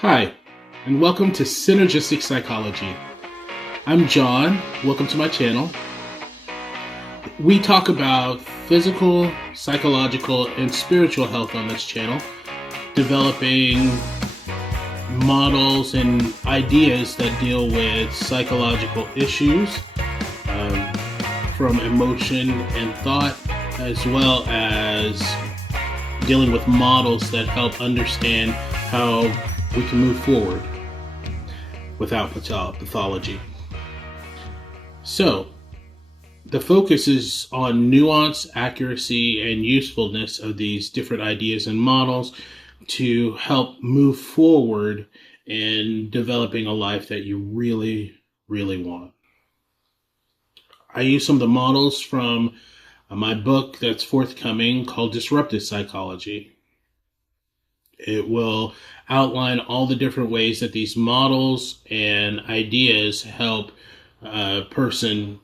Hi, and welcome to Synergistic Psychology. I'm John. Welcome to my channel. We talk about physical, psychological, and spiritual health on this channel, developing models and ideas that deal with psychological issues, from emotion and thought, as well as dealing with models that help understand how we can move forward without pathology. So, the focus is on nuance, accuracy, and usefulness of these different ideas and models to help move forward in developing a life that you really, really want. I use some of the models from my book that's forthcoming called Disruptive Psychology. It will outline all the different ways that these models and ideas help a person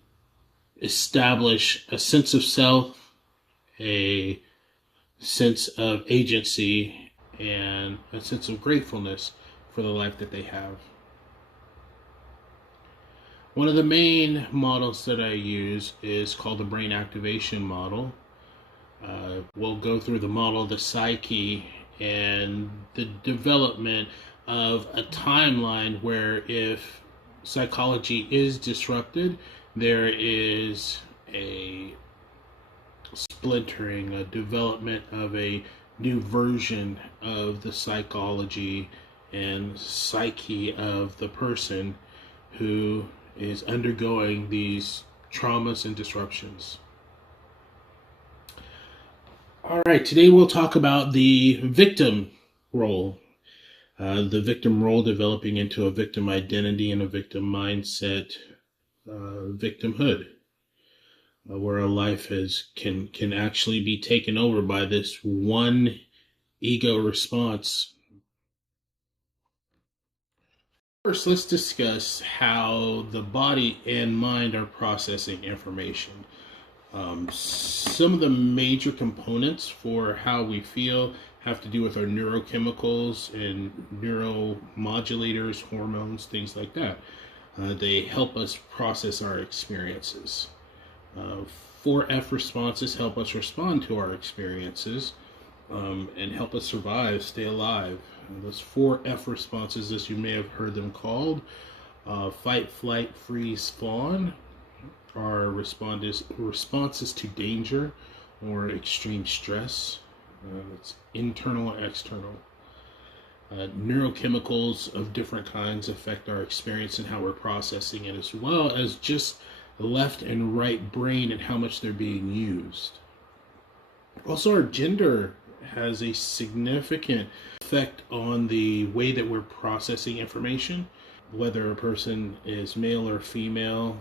establish a sense of self, a sense of agency, and a sense of gratefulness for the life that they have. One of the main models that I use is called the brain activation model. We'll go through the model of the psyche and the development of a timeline where if psychology is disrupted, there is a splintering, a development of a new version of the psychology and psyche of the person who is undergoing these traumas and disruptions. All right, today we'll talk about the victim role. The victim role developing into a victim identity and a victim mindset, victimhood, where a life can actually be taken over by this one ego response. First, let's discuss how the body and mind are processing information. Some of the major components for how we feel have to do with our neurochemicals and neuromodulators, hormones, things like that. They help us process our experiences. 4F responses help us respond to our experiences and help us survive, stay alive. Those 4F responses, as you may have heard them called, fight, flight, freeze, fawn, are responses to danger or extreme stress. It's internal and external. Neurochemicals of different kinds affect our experience and how we're processing it, as well as just the left and right brain and how much they're being used. Also, our gender has a significant effect on the way that we're processing information. Whether a person is male or female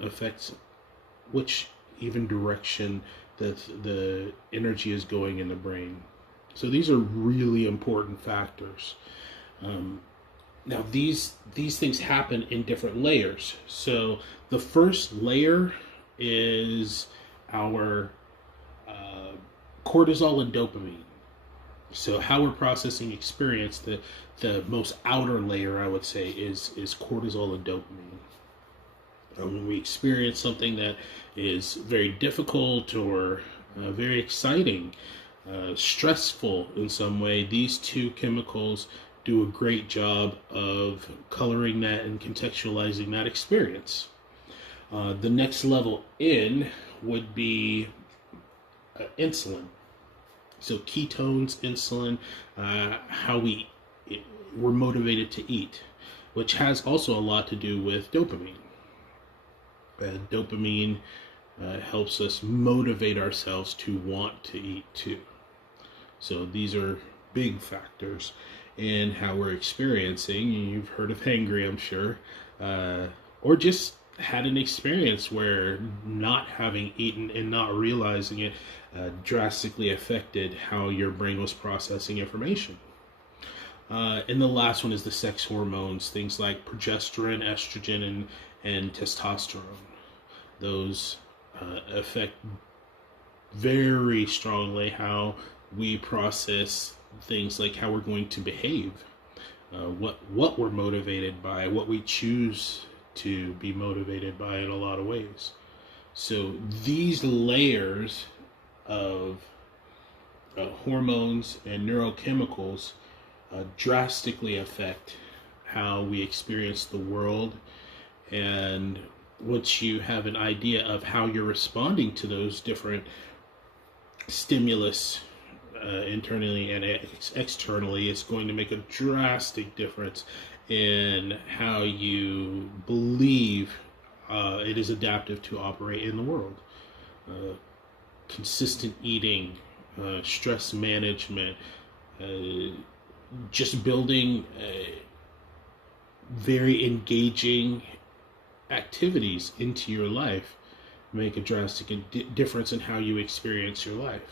affects which even direction that the energy is going in the brain. So these are really important factors. Now these things happen in different layers. So the first layer is our cortisol and dopamine. So how we're processing experience, the most outer layer, I would say, is cortisol and dopamine. When we experience something that is very difficult or very exciting, stressful in some way, these two chemicals do a great job of coloring that and contextualizing that experience. The next level in would be insulin. So ketones, insulin, how we're motivated to eat, which has also a lot to do with dopamine. Dopamine helps us motivate ourselves to want to eat too. So these are big factors in how we're experiencing. You've heard of hangry, I'm sure, or just had an experience where not having eaten and not realizing it drastically affected how your brain was processing information. And the last one is the sex hormones, things like progesterone, estrogen, and testosterone. Those affect very strongly how we process things like how we're going to behave. what we're motivated by, what we choose to be motivated by in a lot of ways. So these layers of hormones and neurochemicals drastically affect how we experience the world. And once you have an idea of how you're responding to those different stimulus internally and externally, it's going to make a drastic difference in how you believe it is adaptive to operate in the world. Consistent eating, stress management, just building very engaging activities into your life make a drastic difference in how you experience your life.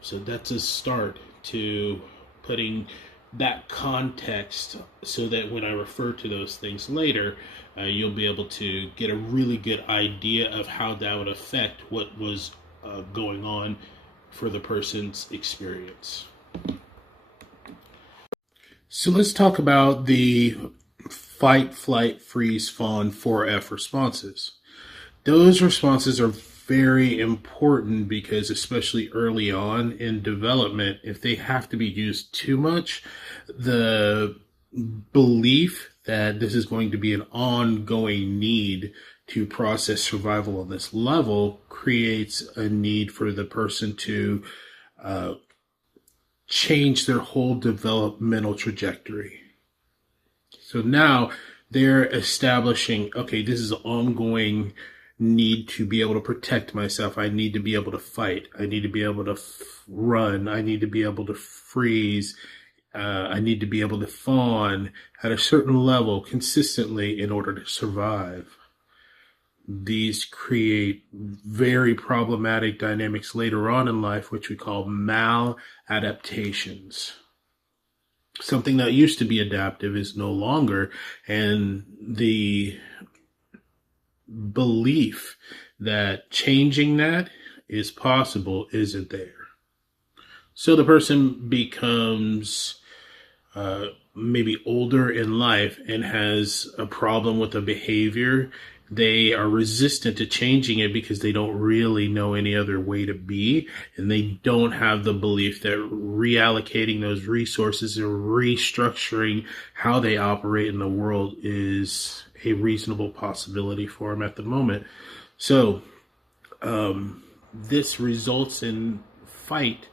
So that's a start to putting that context so that when I refer to those things later, you'll be able to get a really good idea of how that would affect what was going on for the person's experience. So let's talk about the fight, flight, freeze, fawn, 4F responses. Those responses are very important because, especially early on in development, if they have to be used too much, the belief that this is going to be an ongoing need to process survival on this level creates a need for the person to change their whole developmental trajectory. So now they're establishing, okay, this is an ongoing need to be able to protect myself. I need to be able to fight. I need to be able to run. I need to be able to freeze. I need to be able to fawn at a certain level consistently in order to survive. These create very problematic dynamics later on in life, which we call maladaptations. Something that used to be adaptive is no longer, and the belief that changing that is possible isn't there. So the person becomes maybe older in life and has a problem with a behavior. They are resistant to changing it because they don't really know any other way to be, and they don't have the belief that reallocating those resources and restructuring how they operate in the world is a reasonable possibility for them at the moment. So this results in fight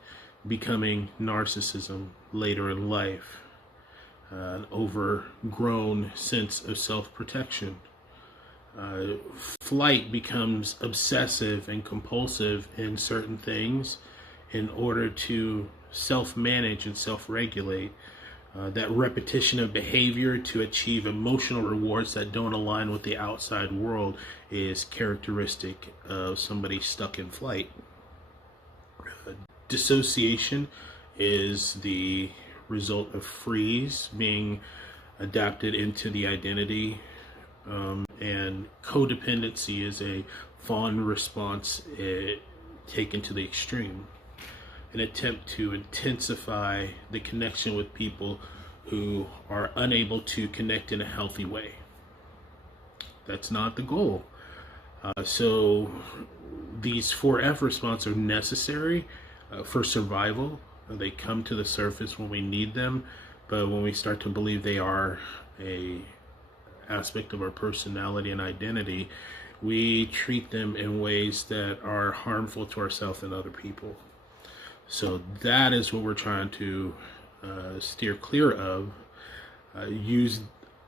becoming narcissism later in life, an overgrown sense of self-protection. Flight becomes obsessive and compulsive in certain things in order to self-manage and self-regulate. That repetition of behavior to achieve emotional rewards that don't align with the outside world is characteristic of somebody stuck in flight. Dissociation is the result of freeze being adapted into the identity. And codependency is a fawn response taken to the extreme. An attempt to intensify the connection with people who are unable to connect in a healthy way. That's not the goal. So these 4F responses are necessary for survival. They come to the surface when we need them, but when we start to believe they are a aspect of our personality and identity, we treat them in ways that are harmful to ourselves and other people. So that is what we're trying to steer clear of. Use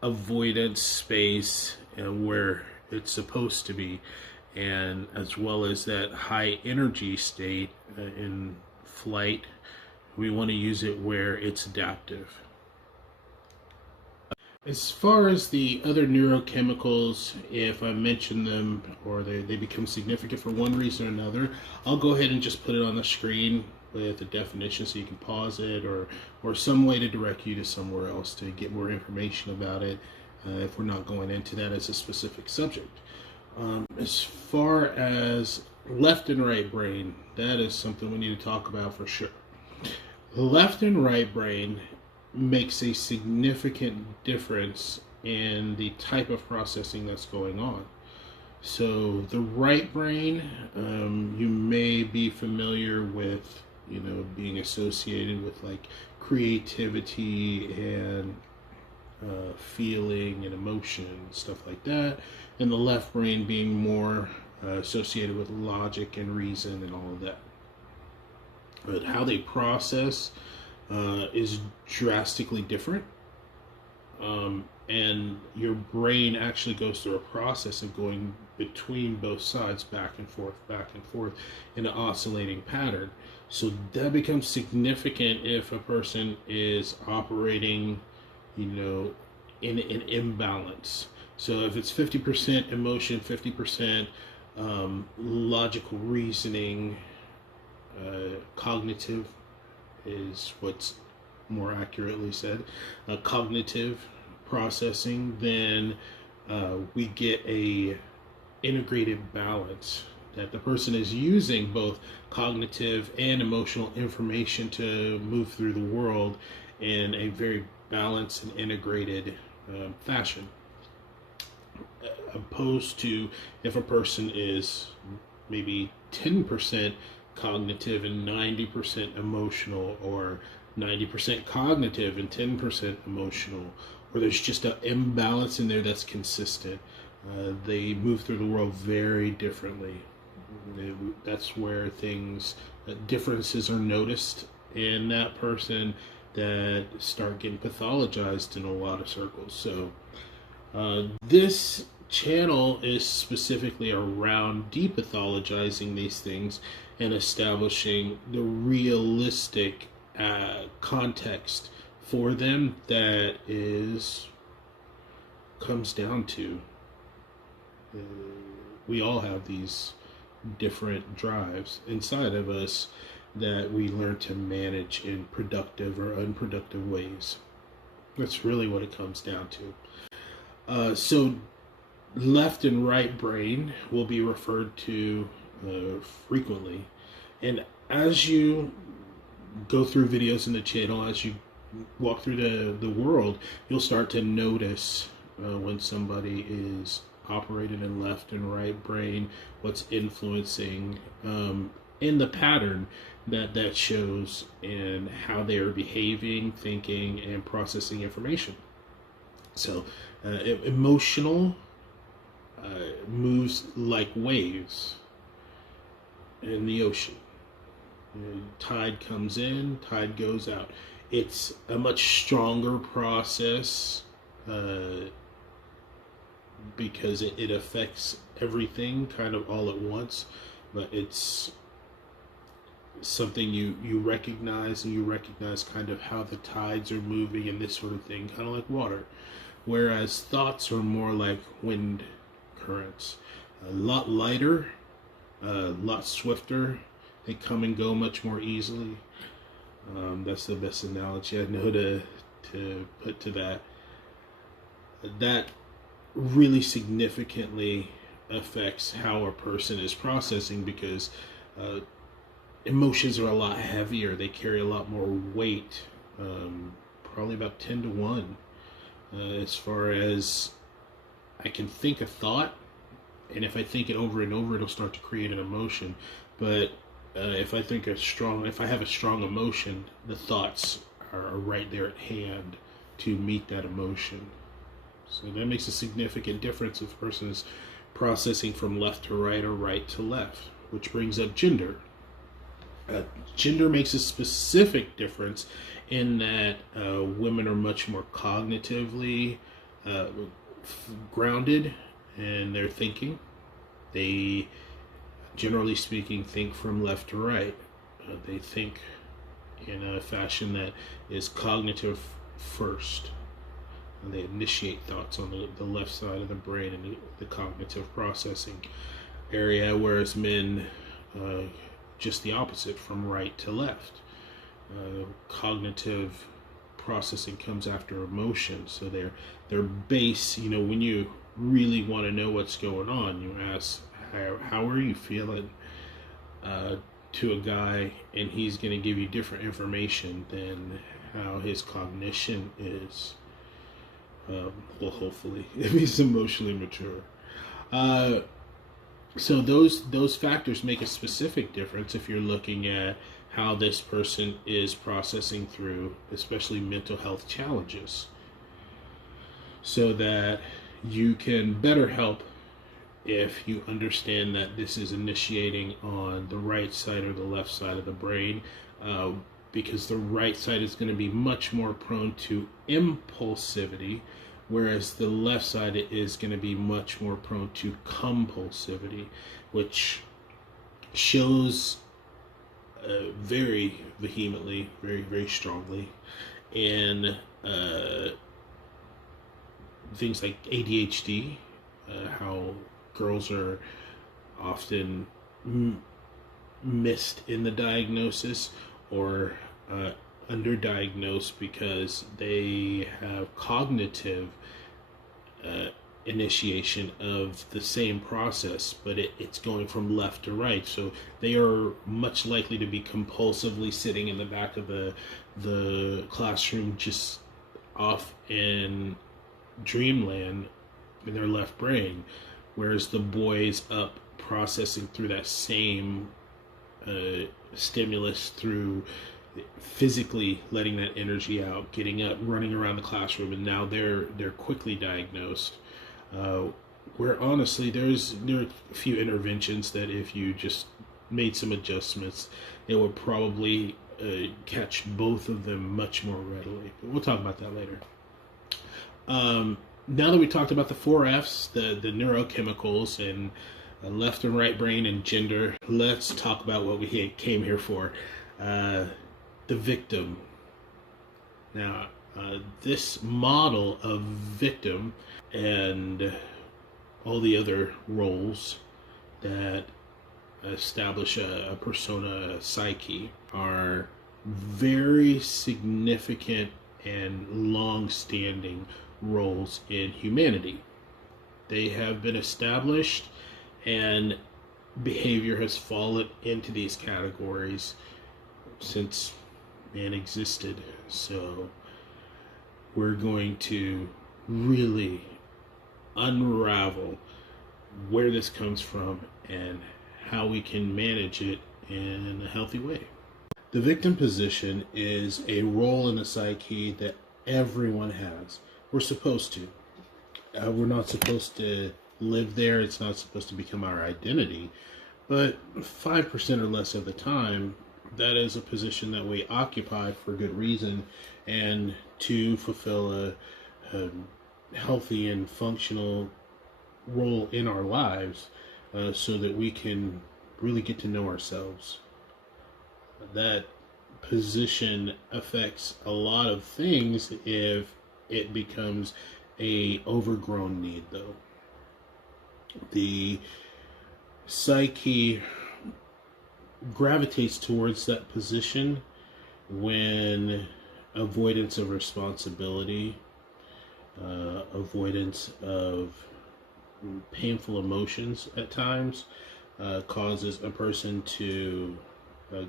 avoidance space where it's supposed to be, and as well as that high energy state in flight, we want to use it where it's adaptive. As far as the other neurochemicals, if I mention them or they become significant for one reason or another, I'll go ahead and just put it on the screen with a definition so you can pause it, or some way to direct you to somewhere else to get more information about it if we're not going into that as a specific subject. As far as left and right brain, that is something we need to talk about for sure. The left and right brain makes a significant difference in the type of processing that's going on. So the right brain, you may be familiar with, being associated with like creativity and feeling and emotion, stuff like that, and the left brain being more associated with logic and reason and all of that. But how they process is drastically different. And your brain actually goes through a process of going between both sides, back and forth in an oscillating pattern. So that becomes significant if a person is operating, in an imbalance. So if it's 50% emotion, 50% logical reasoning, cognitive is what's more accurately said, cognitive processing, then we get a integrated balance that the person is using both cognitive and emotional information to move through the world in a very balanced and integrated fashion, opposed to if a person is maybe 10% cognitive and 90% emotional, or 90% cognitive and 10% emotional, or there's just an imbalance in there that's consistent. They move through the world very differently. That's where differences are noticed in that person that start getting pathologized in a lot of circles. So this channel is specifically around depathologizing these things and establishing the realistic context for them that comes down to we all have these different drives inside of us that we learn to manage in productive or unproductive ways. That's really what it comes down to. So left and right brain will be referred to frequently, and as you go through videos in the channel, as you walk through the world, you'll start to notice when somebody is operating in left and right brain, what's influencing in the pattern that shows in how they are behaving, thinking, and processing information. So emotional moves like waves in the ocean. Tide comes in, tide goes out. It's a much stronger process because it affects everything kind of all at once, but it's something you recognize, and you recognize kind of how the tides are moving and this sort of thing, kind of like water. Whereas thoughts are more like wind currents, a lot lighter, a lot swifter. They come and go much more easily. That's the best analogy I know to put to that. That really significantly affects how a person is processing, because emotions are a lot heavier. They carry a lot more weight, probably about 10 to 1. As far as I can think a thought, and if I think it over and over, it'll start to create an emotion. But if I have a strong emotion, the thoughts are right there at hand to meet that emotion. So that makes a significant difference if a person is processing from left to right or right to left, which brings up gender. Gender makes a specific difference in that women are much more cognitively grounded in their thinking. They, generally speaking, think from left to right. They think in a fashion that is cognitive first. And they initiate thoughts on the left side of the brain and the cognitive processing area, whereas men, just the opposite, from right to left. Cognitive processing comes after emotion, so their base, when you really want to know what's going on, you ask, how are you feeling to a guy, and he's going to give you different information than how his cognition is. Well, hopefully, if he's emotionally mature. So those factors make a specific difference if you're looking at how this person is processing through, especially mental health challenges, so that you can better help if you understand that this is initiating on the right side or the left side of the brain, because the right side is going to be much more prone to impulsivity, whereas the left side is going to be much more prone to compulsivity, which shows very vehemently, very, very strongly in things like ADHD, how girls are often missed in the diagnosis or underdiagnosed because they have cognitive initiation of the same process, but it's going from left to right. So they are much likely to be compulsively sitting in the back of the classroom, just off in dreamland in their left brain, whereas the boys up processing through that same stimulus, through physically letting that energy out, getting up, running around the classroom, and now they're quickly diagnosed. Where honestly, there are a few interventions that if you just made some adjustments, it would probably catch both of them much more readily. But we'll talk about that later. Now that we talked about the 4Fs, the neurochemicals, and left and right brain and gender, let's talk about what we came here for, the victim. Now, this model of victim and all the other roles that establish a persona, a psyche, are very significant and long-standing roles in humanity. They have been established, and behavior has fallen into these categories since man existed. So we're going to really unravel where this comes from and how we can manage it in a healthy way. The victim position is a role in the psyche that everyone has. We're supposed to. We're not supposed to live there. It's not supposed to become our identity. But 5% or less of the time, that is a position that we occupy for good reason and to fulfill a healthy and functional role in our lives, so that we can really get to know ourselves. That position affects a lot of things if it becomes a overgrown need, though. The psyche gravitates towards that position when avoidance of responsibility, avoidance of painful emotions at times, causes a person to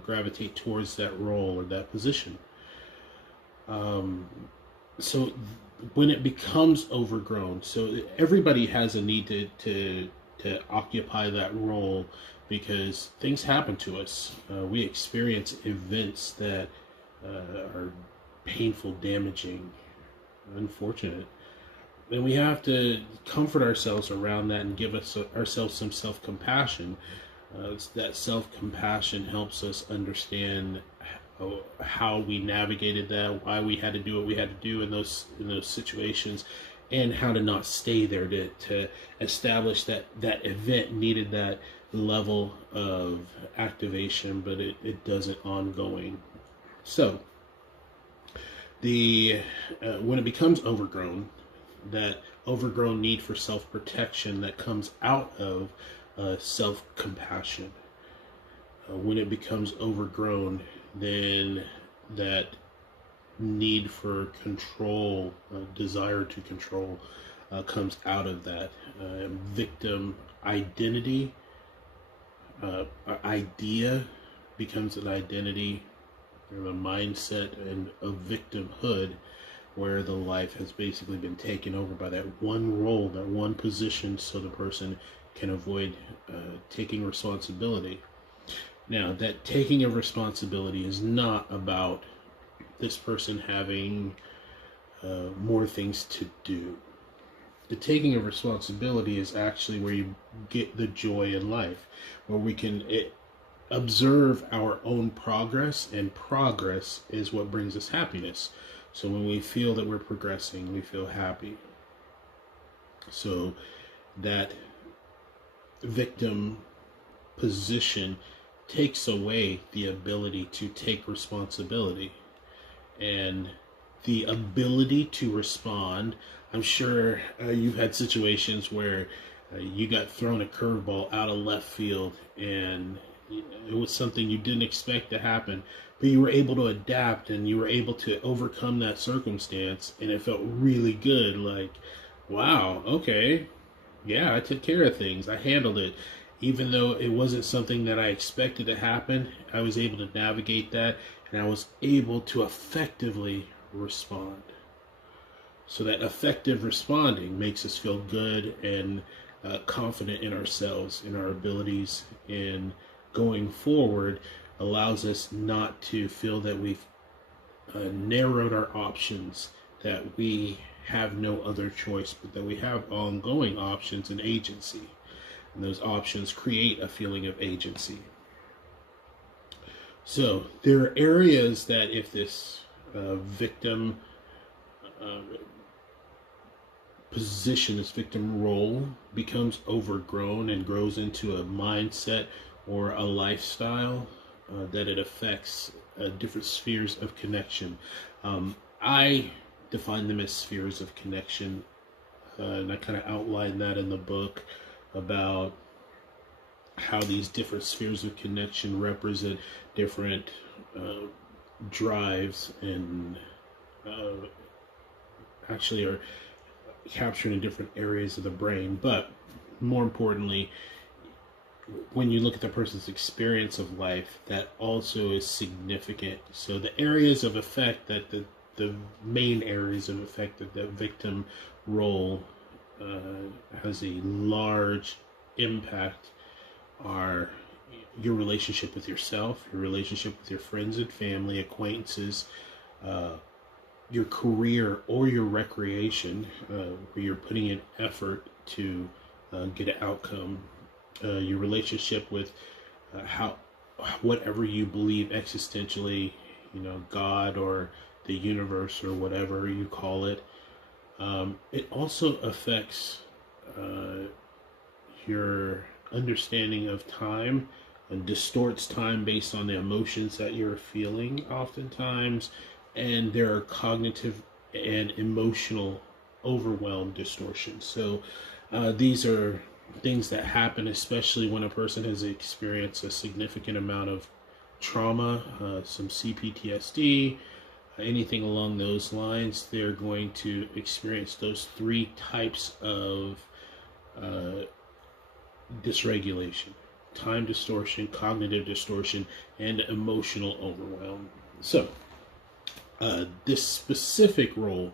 gravitate towards that role or that position. So when it becomes overgrown, so everybody has a need to occupy that role, because things happen to us. We experience events that are painful, damaging, unfortunate. And we have to comfort ourselves around that and give ourselves some self-compassion. That self-compassion helps us understand how we navigated that, why we had to do what we had to do in those situations, and how to not stay there, to establish that event needed that level of activation, but it doesn't ongoing. So when it becomes overgrown, that overgrown need for self-protection that comes out of self-compassion, when it becomes overgrown, then that need for control, desire to control, comes out of that. Victim identity, idea becomes an identity, the mindset and of victimhood, where the life has basically been taken over by that one role, that one position, so the person can avoid taking responsibility. Now, that taking of responsibility is not about this person having more things to do. The taking of responsibility is actually where you get the joy in life, where we can observe our own progress, and progress is what brings us happiness. So when we feel that we're progressing, we feel happy. So that victim position takes away the ability to take responsibility and the ability to respond. I'm sure you've had situations where you got thrown a curveball out of left field, and it was something you didn't expect to happen, but you were able to adapt and you were able to overcome that circumstance, and it felt really good. Like, wow, okay, yeah, I took care of things. I handled it. Even though it wasn't something that I expected to happen, I was able to navigate that, and I was able to effectively respond. So that effective responding makes us feel good and confident in ourselves, in our abilities, and going forward allows us not to feel that we've narrowed our options, that we have no other choice, but that we have ongoing options and agency. And those options create a feeling of agency. So there are areas that if this victim position, this victim role becomes overgrown and grows into a mindset or a lifestyle, that it affects different spheres of connection. I define them as spheres of connection, and I kind of outline that in the book about how these different spheres of connection represent different drives and actually are captured in different areas of the brain. But more importantly, when you look at the person's experience of life, that also is significant. So the areas of effect that the main areas of effect that the victim role has a large impact are your relationship with yourself, your relationship with your friends and family, acquaintances, your career or your recreation, where you're putting in effort to get an outcome, your relationship with how whatever you believe existentially, God or the universe or whatever you call it. It also affects your understanding of time and distorts time based on the emotions that you're feeling oftentimes, and there are cognitive and emotional overwhelm distortions. So these are things that happen, especially when a person has experienced a significant amount of trauma, some CPTSD, anything along those lines. They're going to experience those three types of dysregulation: time distortion, cognitive distortion, and emotional overwhelm. So this specific role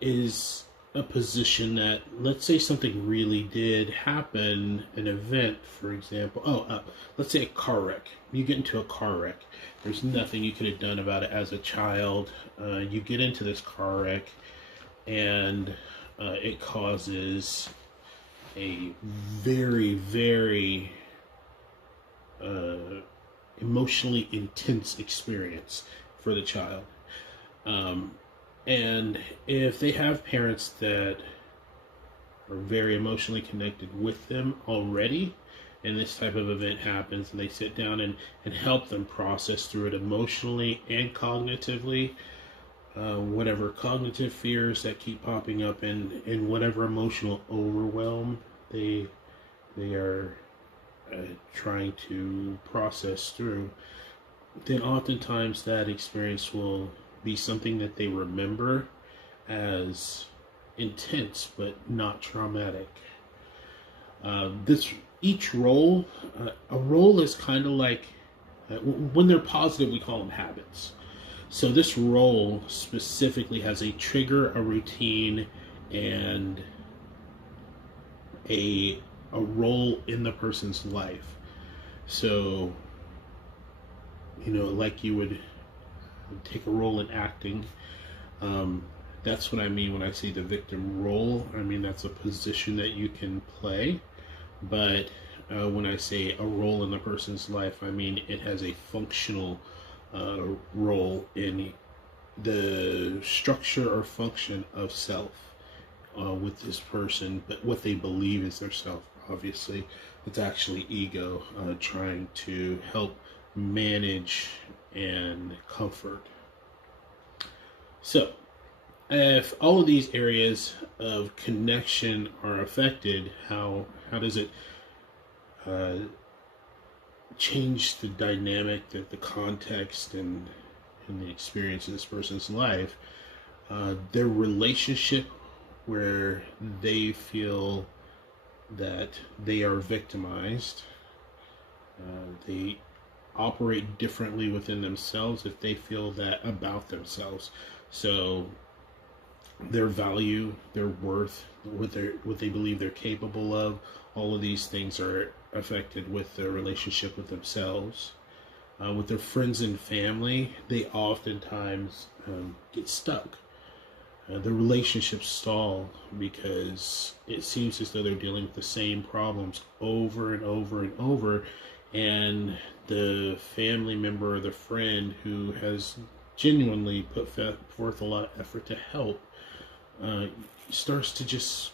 is a position that, let's say something really did happen, an event, for example. Let's say a car wreck. You get into a car wreck. There's nothing you could have done about it as a child. You get into this car wreck, and it causes a very, very emotionally intense experience for the child. And if they have parents that are very emotionally connected with them already, and this type of event happens, and they sit down and help them process through it emotionally and cognitively, whatever cognitive fears that keep popping up, and whatever emotional overwhelm they are trying to process through, then oftentimes that experience will be something that they remember as intense but not traumatic. Each role, a role is kind of like When they're positive, we call them habits. So this role specifically has a trigger, a routine, and a role in the person's life. So, like you would take a role in acting. That's what I mean when I say the victim role. I mean that's a position that you can play. But when I say a role in the person's life, I mean it has a functional role in the structure or function of self with this person, but what they believe is their self. Obviously, it's actually ego trying to help manage and comfort. So, if all of these areas of connection are affected, how does it change the dynamic, the context, and the experience of this person's life? Their relationship, where they feel that they are victimized, they operate differently within themselves if they feel that about themselves. So their value, their worth, what they believe they're capable of, all of these things are affected with their relationship with themselves. With their friends and family, they oftentimes get stuck. The relationships stall because it seems as though they're dealing with the same problems over and over and over, and the family member or the friend who has genuinely put forth a lot of effort to help starts to just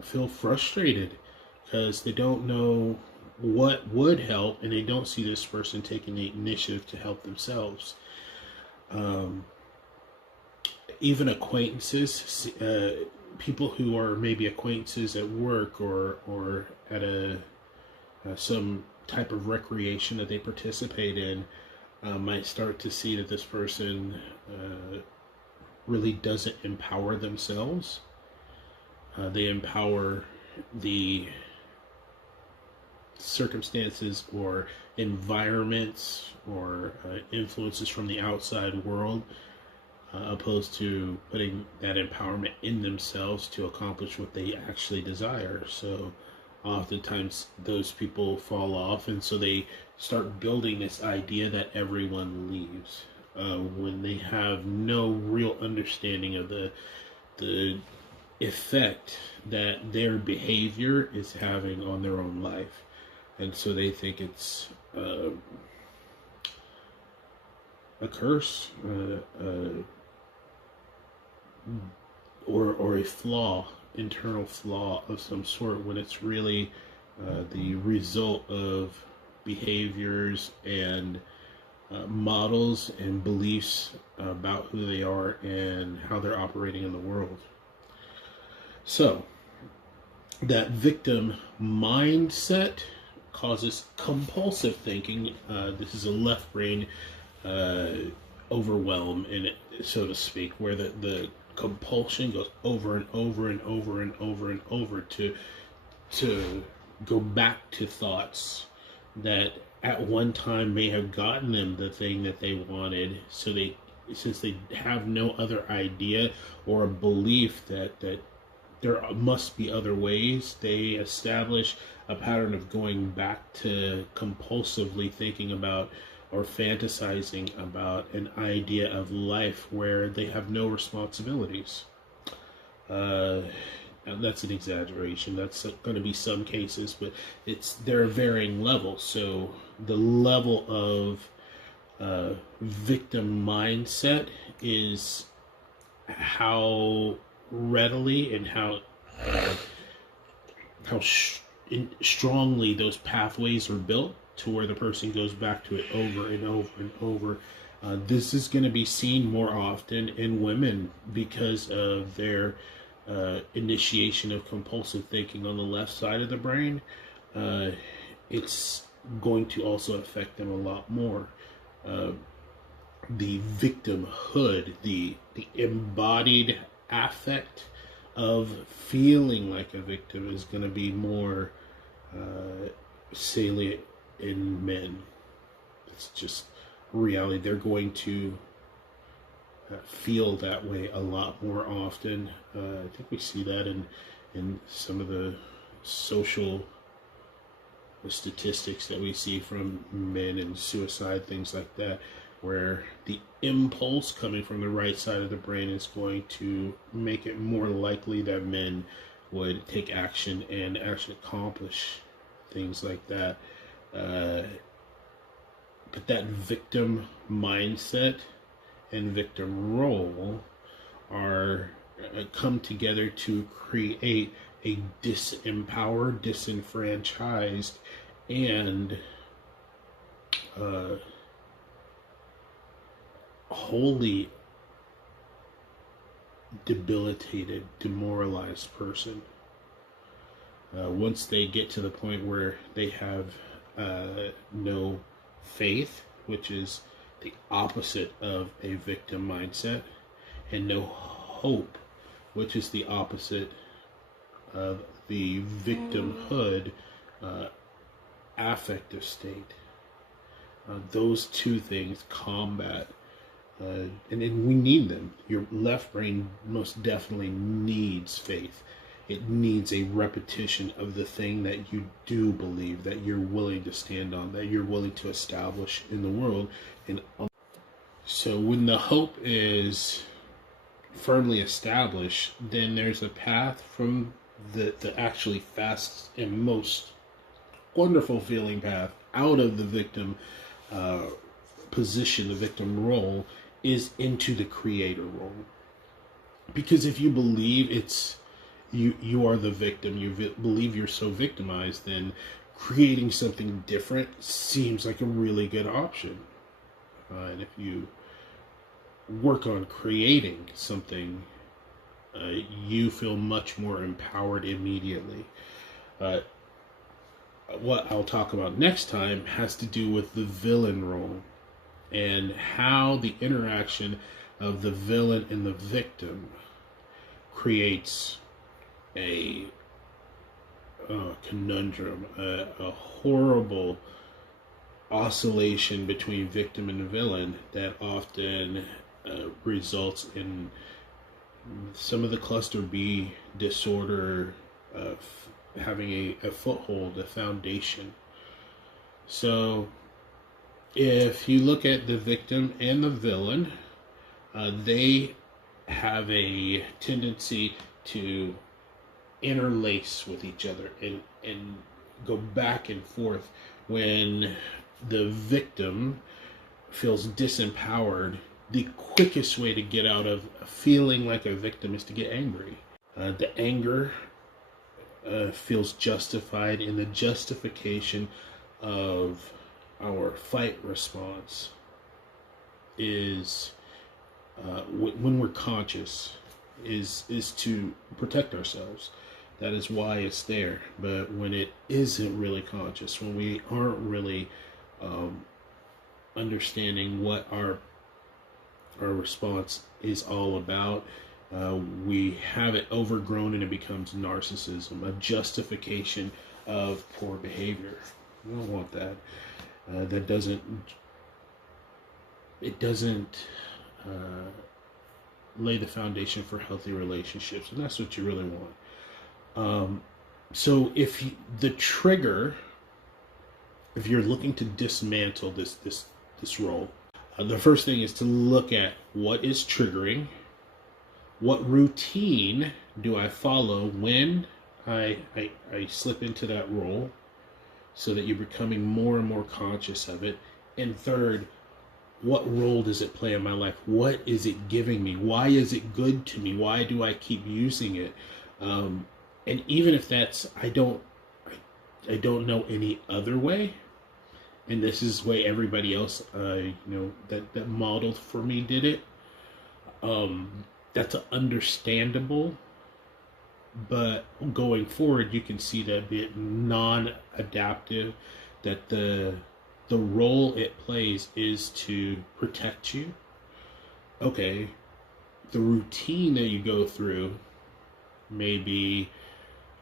feel frustrated because they don't know what would help, and they don't see this person taking the initiative to help themselves. Even acquaintances, people who are maybe acquaintances at work or at some type of recreation that they participate in, might start to see that this person really doesn't empower themselves. They empower the circumstances or environments or influences from the outside world, opposed to putting that empowerment in themselves to accomplish what they actually desire. So oftentimes those people fall off, and so they start building this idea that everyone leaves when they have no real understanding of the effect that their behavior is having on their own life. And so they think it's a curse, or a flaw, internal flaw of some sort, when it's really the result of behaviors and models and beliefs about who they are and how they're operating in the world. So that victim mindset causes compulsive thinking. This is a left brain overwhelm, in it, so to speak, where the compulsion goes over and over and over and over and over to go back to thoughts that at one time may have gotten them the thing that they wanted. So since they have no other idea or a belief that there must be other ways, they establish a pattern of going back to compulsively thinking about or fantasizing about an idea of life where they have no responsibilities. That's an exaggeration. That's going to be some cases, but there are varying levels. So the level of victim mindset is how readily and how strongly those pathways are built to where the person goes back to it over and over and over. This is going to be seen more often in women because of their initiation of compulsive thinking on the left side of the brain. It's going to also affect them a lot more. The victimhood, the embodied affect of feeling like a victim is going to be more salient in men. It's just reality. They're going to feel that way a lot more often. I think we see that in some of the social statistics that we see from men and suicide, things like that, where the impulse coming from the right side of the brain is going to make it more likely that men would take action and actually accomplish things like that. But that victim mindset and victim role are come together to create a disempowered, disenfranchised, and wholly debilitated, demoralized person. Once they get to the point where they have no faith, which is the opposite of a victim mindset, and no hope, which is the opposite of the victimhood affective state. Those two things combat, and we need them. Your left brain most definitely needs faith. It needs a repetition of the thing that you do believe, that you're willing to stand on, that you're willing to establish in the world. And so when the hope is firmly established, then there's a path from the actually fast and most wonderful feeling path out of the victim position, the victim role, is into the creator role. Because if you believe you are the victim, you believe you're so victimized, then creating something different seems like a really good option. And if you work on creating something, you feel much more empowered immediately. What I'll talk about next time has to do with the villain role and how the interaction of the villain and the victim creates a conundrum, a horrible oscillation between victim and villain that often results in some of the cluster B disorder having a foothold, a foundation. So if you look at the victim and the villain, they have a tendency to interlace with each other and go back and forth. When the victim feels disempowered, the quickest way to get out of feeling like a victim is to get angry. The anger feels justified, and the justification of our fight response is when we're conscious is to protect ourselves. That is why it's there. But when it isn't really conscious, when we aren't really understanding what our response is all about, we have it overgrown and it becomes narcissism, a justification of poor behavior. We don't want that. It doesn't lay the foundation for healthy relationships, and that's what you really want. So if you're looking to dismantle this role, the first thing is to look at what is triggering. What routine do I follow when I slip into that role, so that you're becoming more and more conscious of it? And third, what role does it play in my life? What is it giving me? Why is it good to me? Why do I keep using it? And even if that's, I don't know any other way, and this is the way everybody else, that modeled for me did it. That's understandable, but going forward, you can see that bit non-adaptive, that the role it plays is to protect you. Okay, the routine that you go through may be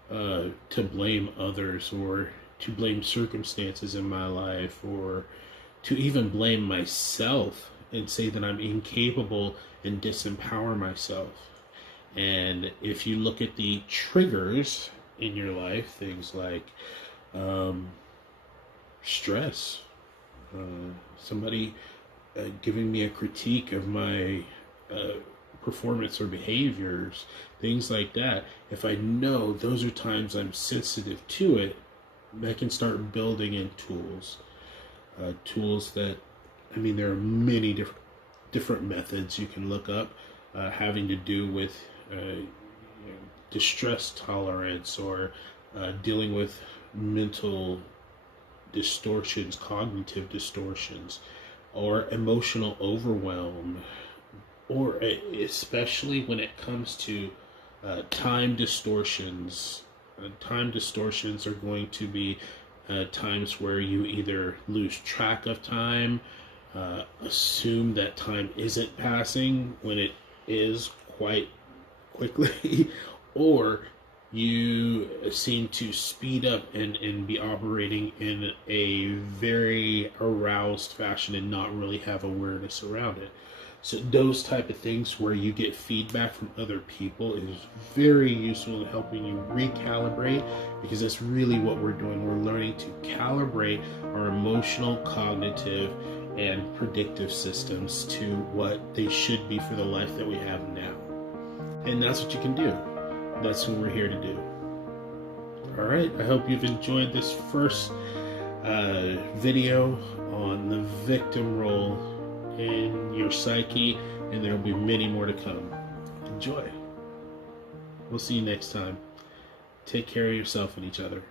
to blame others, or to blame circumstances in my life, or to even blame myself and say that I'm incapable and disempower myself. And if you look at the triggers in your life, things like um, stress, somebody giving me a critique of my performance or behaviors, things like that. If I know those are times I'm sensitive to it, I can start building in tools. Tools that, I mean, there are many different methods you can look up having to do with distress tolerance, or dealing with mental distortions, cognitive distortions, or emotional overwhelm, or especially when it comes to time distortions. Time distortions are going to be times where you either lose track of time, assume that time isn't passing when it is quite quickly, or you seem to speed up and be operating in a very aroused fashion and not really have awareness around it. So those type of things where you get feedback from other people is very useful in helping you recalibrate, because that's really what we're doing. We're learning to calibrate our emotional, cognitive, and predictive systems to what they should be for the life that we have now. And that's what you can do. That's what we're here to do. All right, I hope you've enjoyed this first video on the victim role in your psyche, and there will be many more to come. Enjoy. We'll see you next time. Take care of yourself and each other.